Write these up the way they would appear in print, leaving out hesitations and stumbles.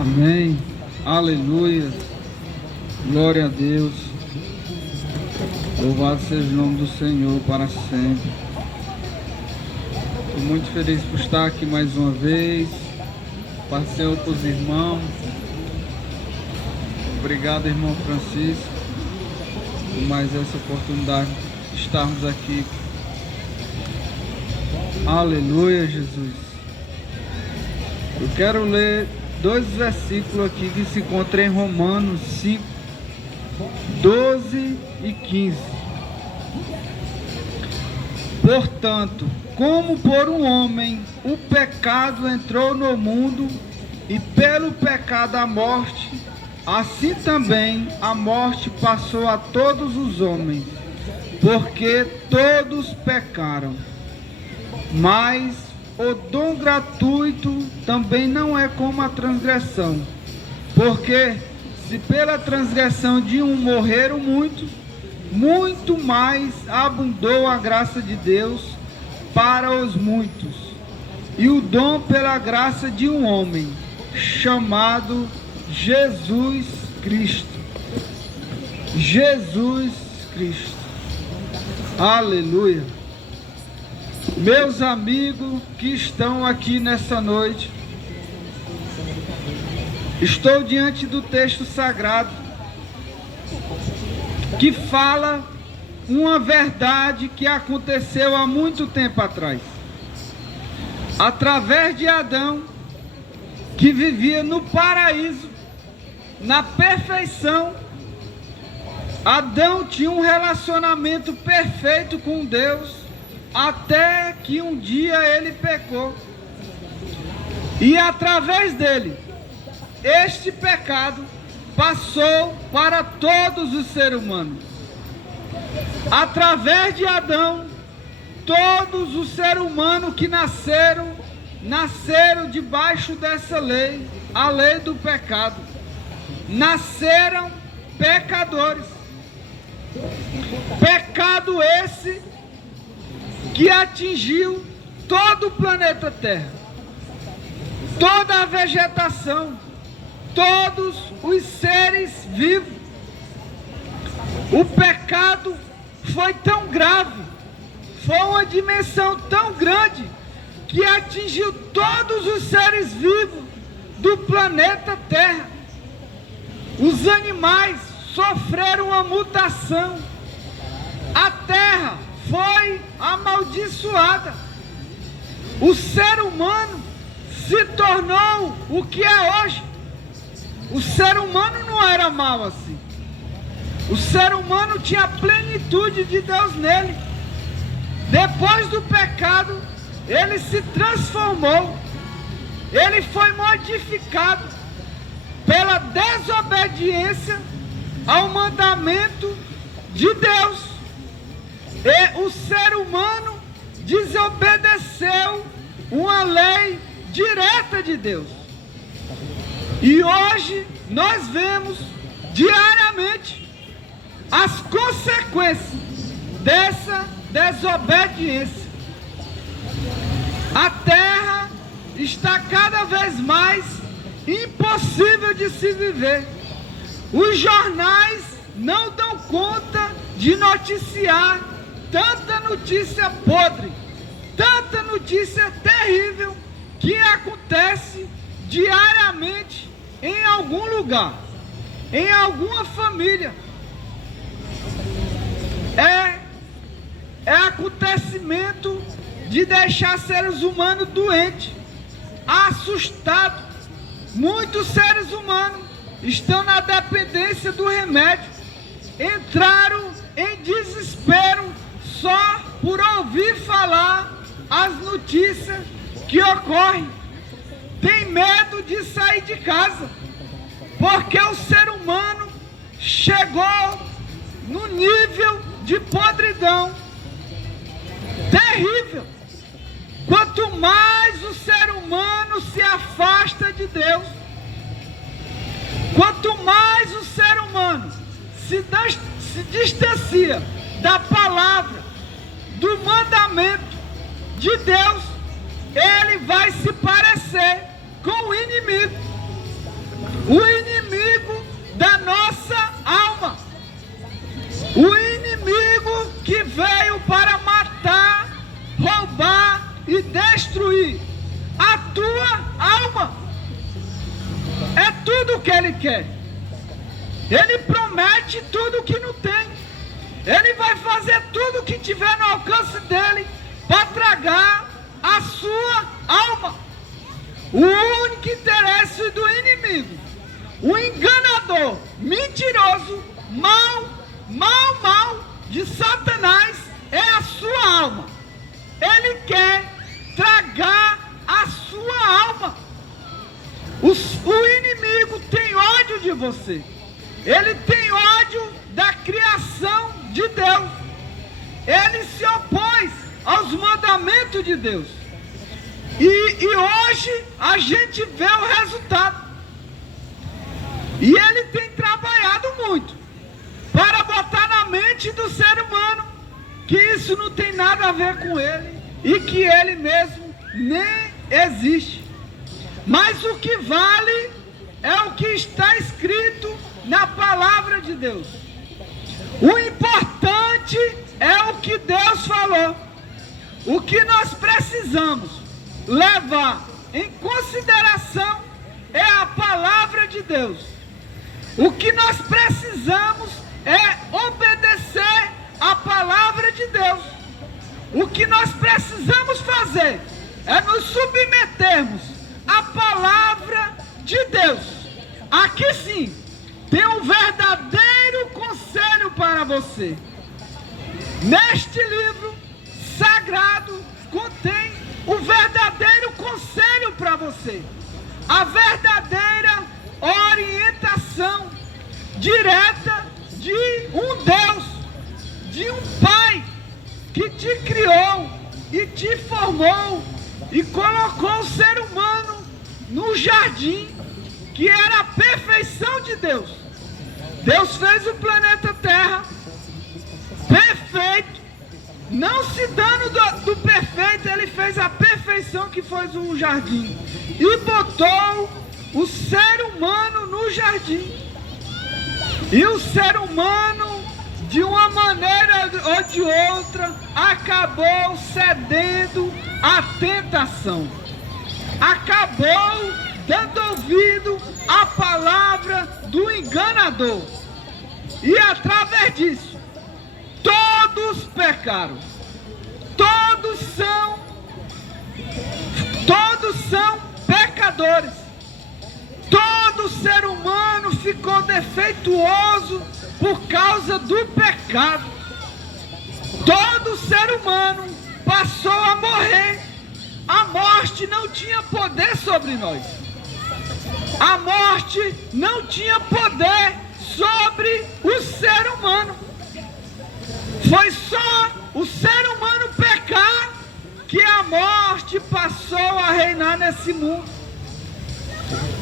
Amém. Aleluia. Glória a Deus. Louvado seja o nome do Senhor para sempre. Estou muito feliz por estar aqui mais uma vez. Passeio com os irmãos. Obrigado, irmão Francisco, por mais essa oportunidade de estarmos aqui. Aleluia, Jesus. Eu quero ler 2 versículos aqui que se encontram em Romanos 5, 12 e 15. Portanto, como por um homem o pecado entrou no mundo, e pelo pecado a morte, assim também a morte passou a todos os homens, porque todos pecaram. Mas o dom gratuito também não é como a transgressão, porque se pela transgressão de um morreram muitos, muito mais abundou a graça de Deus para os muitos, e o dom pela graça de um homem, chamado Jesus Cristo. Jesus Cristo. Aleluia. Meus amigos que estão aqui nessa noite, estou diante do texto sagrado que fala uma verdade que aconteceu há muito tempo atrás, através de Adão, que vivia no paraíso, na perfeição. Adão tinha um relacionamento perfeito com Deus, até que um dia ele pecou, e através dele, este pecado passou para todos os seres humanos. Através de Adão, todos os seres humanos que nasceram debaixo dessa lei, a lei do pecado, nasceram pecadores. Pecado esse que atingiu todo o planeta Terra, toda a vegetação, todos os seres vivos. O pecado foi tão grave, foi uma dimensão tão grande, que atingiu todos os seres vivos do planeta Terra. Os animais sofreram uma mutação, a terra foi amaldiçoada, o ser humano se tornou o que é hoje. O ser humano não era mau assim. O ser humano tinha a plenitude de Deus nele. Depois do pecado, ele se transformou, ele foi modificado pela desobediência ao mandamento de Deus. E o ser humano desobedeceu uma lei direta de Deus. E hoje nós vemos diariamente as consequências dessa desobediência. A terra está cada vez mais impossível de se viver. Os jornais não dão conta de noticiar tanta notícia podre, tanta notícia terrível que acontece diariamente em algum lugar, em alguma família. É acontecimento de deixar seres humanos doentes, assustados. Muitos seres humanos estão na dependência do remédio, entraram em desespero só por ouvir falar as notícias que ocorrem. Tem medo de sair de casa, porque o ser humano chegou no nível de podridão terrível. Quanto mais o ser humano se afasta de Deus, quanto mais o ser humano se distancia da palavra, do mandamento de Deus, ele vai se parecer com o inimigo. o inimigo da nossa alma, o inimigo que veio para matar, roubar e destruir a tua alma. É tudo o que ele quer. Ele promete tudo que não tem. Ele vai fazer tudo que tiver no alcance dele para tragar a sua alma. O único interesse do inimigo, o enganador, mentiroso, mau de Satanás, é a sua alma. Ele quer tragar a sua alma. O inimigo tem ódio de você. Ele tem ódio da criação de Deus. Ele se opôs aos mandamentos de Deus. E hoje a gente vê o resultado. E ele tem trabalhado muito para botar na mente do ser humano que isso não tem nada a ver com ele e que ele mesmo nem existe. Mas o que vale é o que está escrito na palavra de Deus. O importante é o que Deus falou. O que nós precisamos levar em consideração é a palavra de Deus. O que nós precisamos é obedecer a palavra de Deus. O que nós precisamos fazer é nos submetermos à palavra de Deus. Aqui sim, tem um verdadeiro conselho para você. Neste livro sagrado contém o verdadeiro conselho para você. A verdadeira orientação direta de um Deus, de um Pai que te criou e te formou e colocou o ser humano no jardim, que era a perfeição de Deus. Deus fez o planeta Terra perfeito, não se dando do perfeito, ele fez a perfeição que foi o jardim e botou o ser humano no jardim. E o ser humano, de uma maneira ou de outra, acabou cedendo à tentação, acabou dando ouvido à palavra do enganador, e através disso todos pecaram. Todos são pecadores. Todo ser humano ficou defeituoso por causa do pecado. Todo ser humano passou a morrer. A morte não tinha poder sobre nós. A morte não tinha poder sobre o ser humano. Foi só o ser humano pecar que a morte passou a reinar nesse mundo.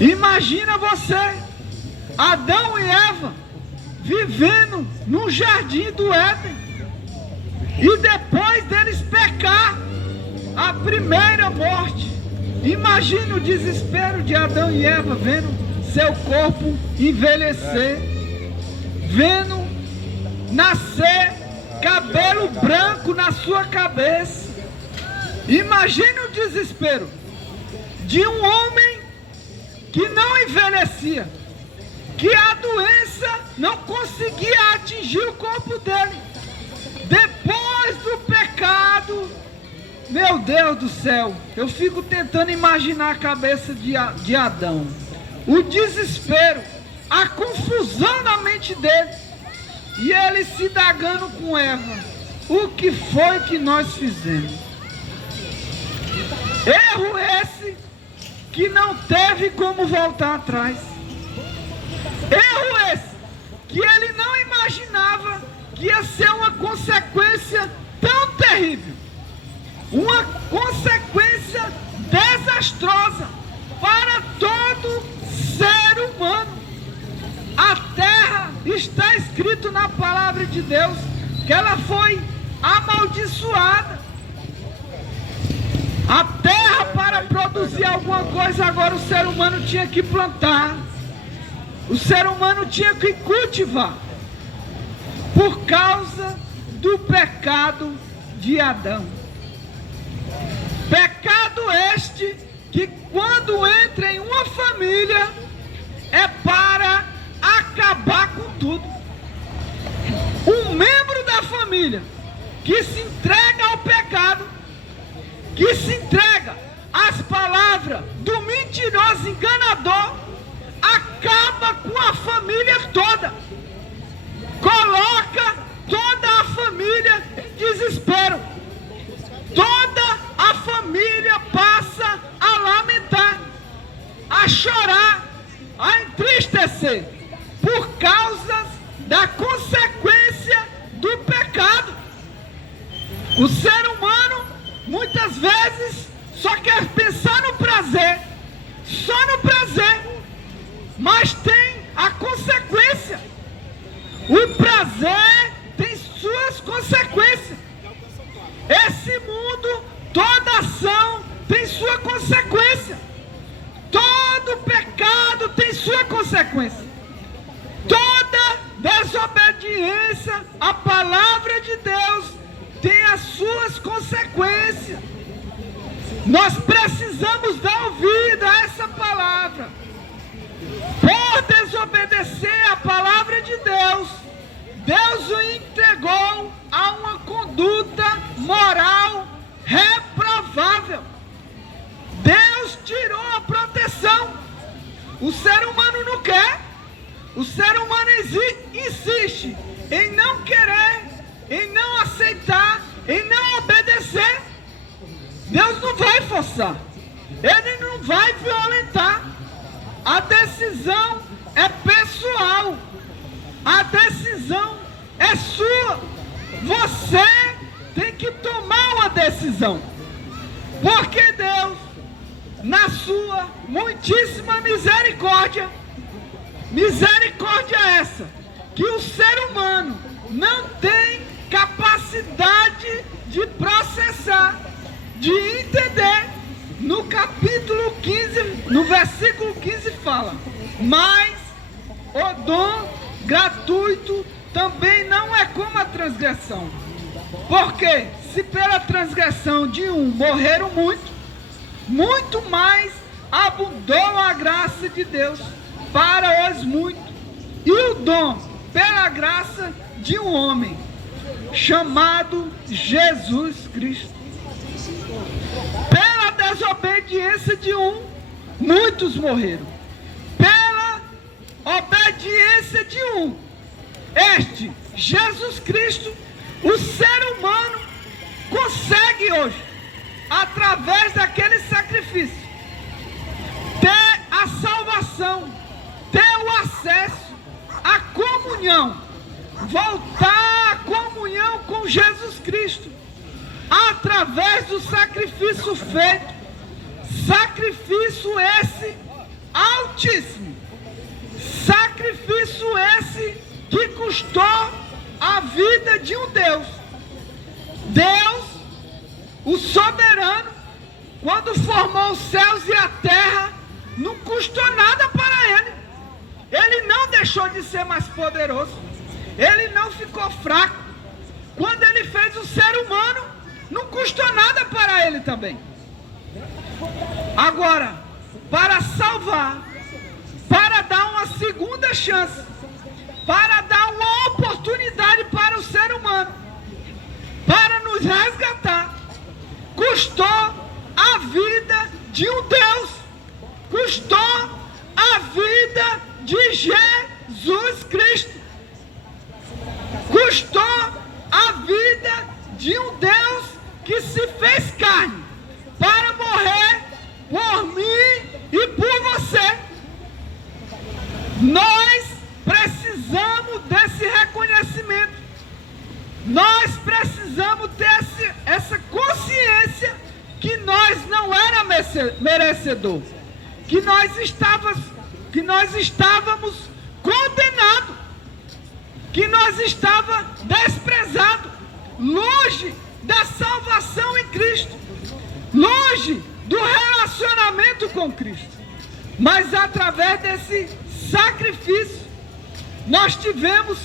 Imagina você, Adão e Eva, vivendo no jardim do Éden, e depois deles pecar, a primeira morte. Imagina o desespero de Adão e Eva, vendo seu corpo envelhecer, vendo nascer cabelo branco na sua cabeça. Imagine o desespero de um homem que não envelhecia, que a doença não conseguia atingir o corpo dele. Depois do pecado, meu Deus do céu, eu fico tentando imaginar a cabeça de Adão, o desespero, a confusão na mente dele, e ele se indagando com Eva: o que foi que nós fizemos? Erro esse que não teve como voltar atrás. Erro esse que ele não imaginava que ia ser uma consequência tão terrível, uma consequência desastrosa para todo ser humano. A terra, está escrito na palavra de Deus que ela foi amaldiçoada. A terra, para produzir alguma coisa, agora o ser humano tinha que plantar, O ser humano tinha que cultivar por causa do pecado de Adão. Pecado este que, quando entra em uma família, é para acabar com tudo. Um membro da família que se entrega ao pecado, que se entrega às palavras do mentiroso enganador, acaba com a família toda. Coloca toda a família em desespero. Toda a família passa a lamentar, a chorar, a entristecer, por causa da consequência do pecado. O ser humano, muitas vezes, só quer pensar no prazer, só no prazer, mas tem a consequência. O prazer tem suas consequências. Esse mundo, toda ação tem sua consequência. Todo pecado tem sua consequência. Toda desobediência à palavra de Deus tem as suas consequências. Nós precisamos dar ouvido a essa palavra. Por desobedecer à palavra de Deus, Deus o entregou a uma conduta moral reprovável. Deus tirou a proteção. O ser humano não quer. O ser humano insiste em não querer, em não aceitar, em não obedecer. Deus não vai forçar. Ele não vai violentar. A decisão é pessoal. A decisão é sua. Você tem que tomar uma decisão. Porque Deus, na sua muitíssima misericórdia, misericórdia essa, que o ser humano não tem capacidade de processar, de entender. No capítulo 15, no versículo 15 fala: mas o dom gratuito também não é como a transgressão. Porque se pela transgressão de um morreram muitos, muito mais abundou a graça de Deus para os muitos. E o dom pela graça de um homem chamado Jesus Cristo. Pela desobediência de um, muitos morreram. Pela obediência de um, este, Jesus Cristo, o ser humano consegue hoje, através daquele sacrifício, ter a salvação, ter o acesso à comunhão, voltar à comunhão com Jesus Cristo, através do sacrifício feito, sacrifício esse altíssimo, sacrifício esse que custou a vida de um Deus. Deus, o soberano, quando formou os céus e a terra, não custou nada para ele. Ele não deixou de ser mais poderoso. Ele não ficou fraco. Quando ele fez o ser humano, não custou nada para ele também. Agora, para salvar, para dar uma segunda chance, para dar uma oportunidade para o ser humano, para nos resgatar, custou a vida de um Deus, custou a vida de Jesus Cristo, custou a vida de um Deus que se fez carne para morrer por mim e por você. Nós precisamos desse reconhecimento. Nós precisamos ter essa consciência que nós não éramos merecedor, que nós estávamos condenados, que nós estávamos desprezados, longe da salvação em Cristo, longe do relacionamento com Cristo. Mas através desse sacrifício, nós tivemos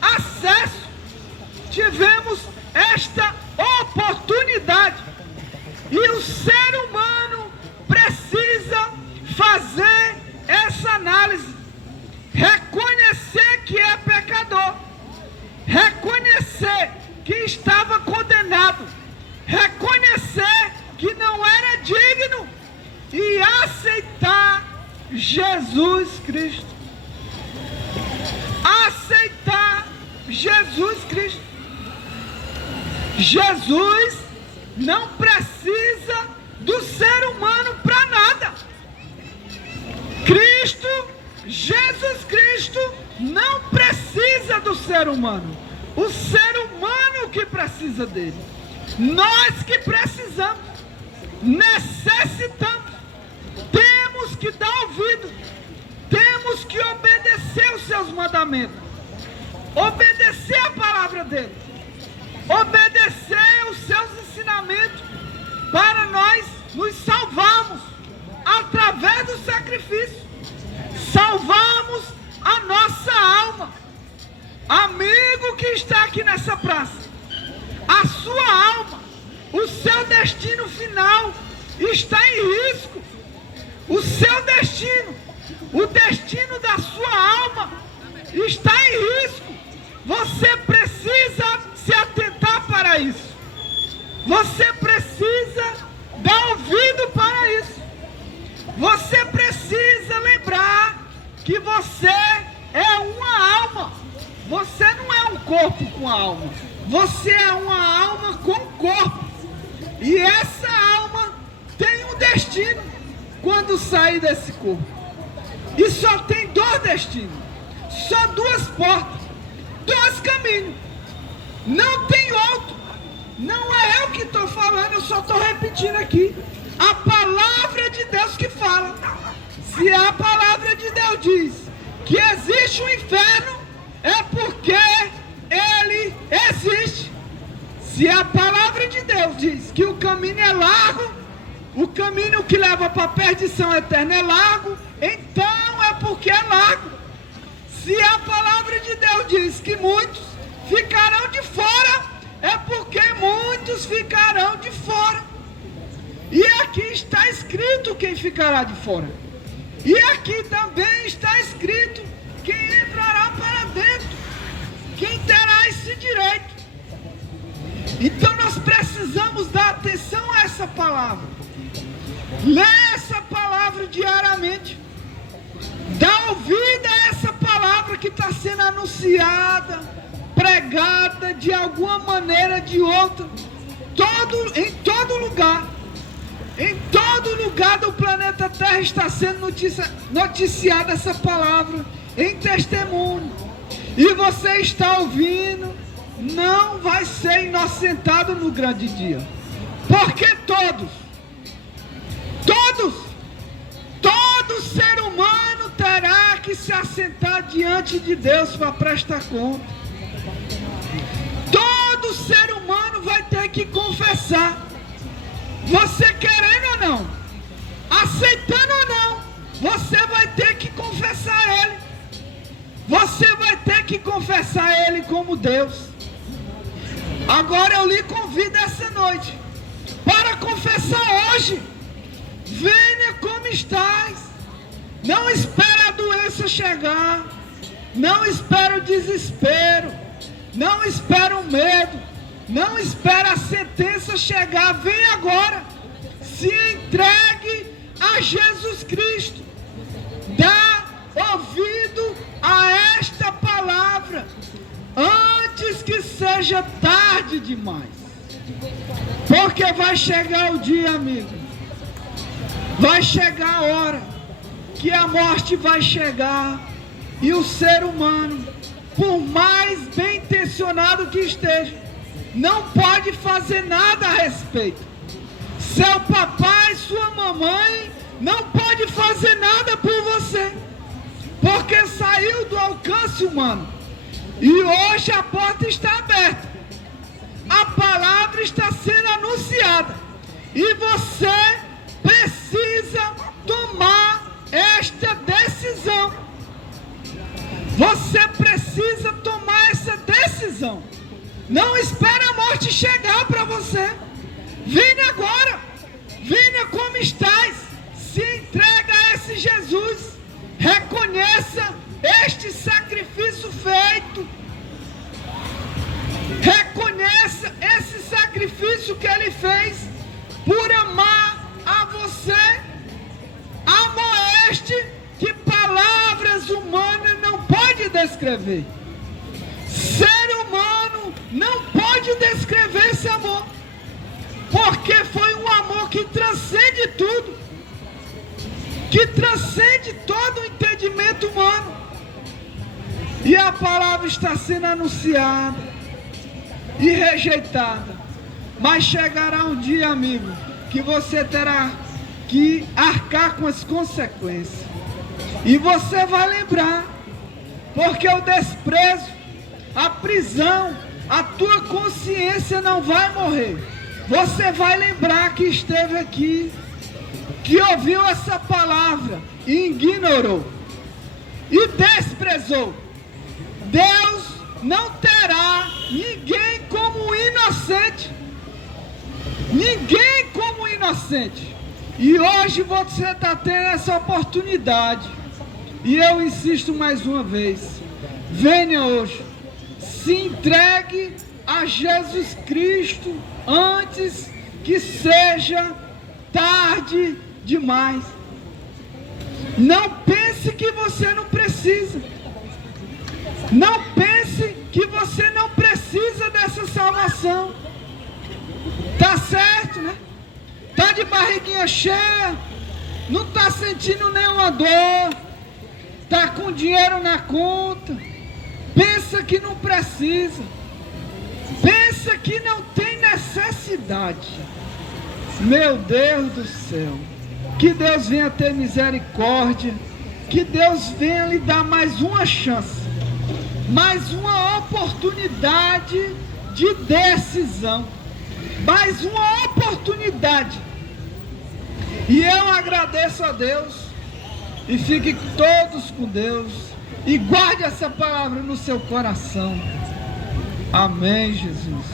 acesso, tivemos esta oportunidade. E o ser humano precisa fazer essa análise, reconhecer que é pecador, reconhecer que estava condenado, reconhecer que não era digno e aceitar Jesus Cristo. Aceitar Jesus Cristo. Jesus não precisa do ser humano para nada. Cristo, Jesus Cristo, não precisa do ser humano. O ser humano que precisa dele. Nós que precisamos, necessitamos, temos que dar ouvido, temos que obedecer os seus mandamentos, obedecer a palavra dele, obedecer os seus ensinamentos, para nós nos salvarmos através do sacrifício, salvarmos a nossa alma. Amigo que está aqui nessa praça, a sua alma, o seu destino final está em risco. O seu destino, o destino da sua alma está em risco. Você precisa se atentar para isso. Você precisa dar ouvido para isso. Você precisa lembrar que você é uma alma. Você não é um corpo com alma. Você é uma alma com corpo. E essa alma tem um destino quando sair desse corpo. E só tem dois destinos. Só duas portas. Dois caminhos. Não tem outro. Não é eu que estou falando, eu só estou repetindo aqui. A palavra de Deus que fala. Se a palavra de Deus diz que existe um inferno, é porque ele existe. Se a palavra de Deus diz que o caminho é largo, o caminho que leva para a perdição eterna é largo, então é porque é largo. Se a palavra de Deus diz que muitos ficarão de fora, é porque muitos ficarão de fora. E aqui está escrito quem ficará de fora. E aqui também está escrito quem entrará para dentro, quem terá esse direito. Então nós precisamos dar atenção a essa palavra. Ler essa palavra diariamente. Dar ouvido a essa palavra que está sendo anunciada, pregada de alguma maneira ou de outra. Em todo lugar. Em todo lugar do planeta Terra está sendo noticiada essa palavra em testemunho. E você está ouvindo, não vai ser inocentado no grande dia. Porque todo ser humano terá que se assentar diante de Deus para prestar conta. Todo ser humano vai ter que confessar. Você querendo ou não, aceitando ou não, você vai ter que confessar Ele. Você vai ter que confessar Ele como Deus. Agora eu lhe convido essa noite para confessar hoje. Venha como estás. Não espere a doença chegar. Não espere o desespero. Não espere o medo. Não espere a sentença chegar. Vem agora. Se entregue a Jesus Cristo. Dá ouvido a esta palavra antes que seja tarde demais. Porque vai chegar o dia, amigo. Vai chegar a hora que a morte vai chegar e o ser humano, por mais bem intencionado que esteja, não pode fazer nada a respeito. Seu papai, sua mamãe não pode fazer nada por você, porque saiu do alcance humano. E hoje a porta está aberta. A palavra está sendo anunciada. E você precisa tomar esta Você precisa tomar essa decisão. Não espere a morte chegar para você. Venha agora. Venha como estás. Se entrega a esse Jesus. Reconheça este sacrifício feito. Reconheça esse sacrifício que Ele fez por amar a você. Amor este que palavras humanas não podem descrever. Ser humano não pode descrever esse amor, porque foi um amor que transcende tudo, que transcende todo o entendimento humano. E a palavra está sendo anunciada e rejeitada, mas chegará um dia, amigo, que você terá que arcar com as consequências, e você vai lembrar, porque o desprezo, a prisão, a tua consciência não vai morrer. Você vai lembrar que esteve aqui, que ouviu essa palavra e ignorou e desprezou. Deus não terá ninguém como inocente. Ninguém como inocente. E hoje você está tendo essa oportunidade. E eu insisto mais uma vez. Venha hoje. Se entregue a Jesus Cristo antes que seja tarde demais. Não pense que você não precisa. Não pense que você não precisa dessa salvação. Tá certo, né? Tá de barriguinha cheia, não tá sentindo nenhuma dor, tá com dinheiro na conta, pensa que não precisa, pensa que não tem necessidade. Meu Deus do céu, que Deus venha ter misericórdia, que Deus venha lhe dar mais uma chance, mais uma oportunidade de decisão, mais uma oportunidade. E eu agradeço a Deus, e fiquem todos com Deus, e guarde essa palavra no seu coração. Amém, Jesus.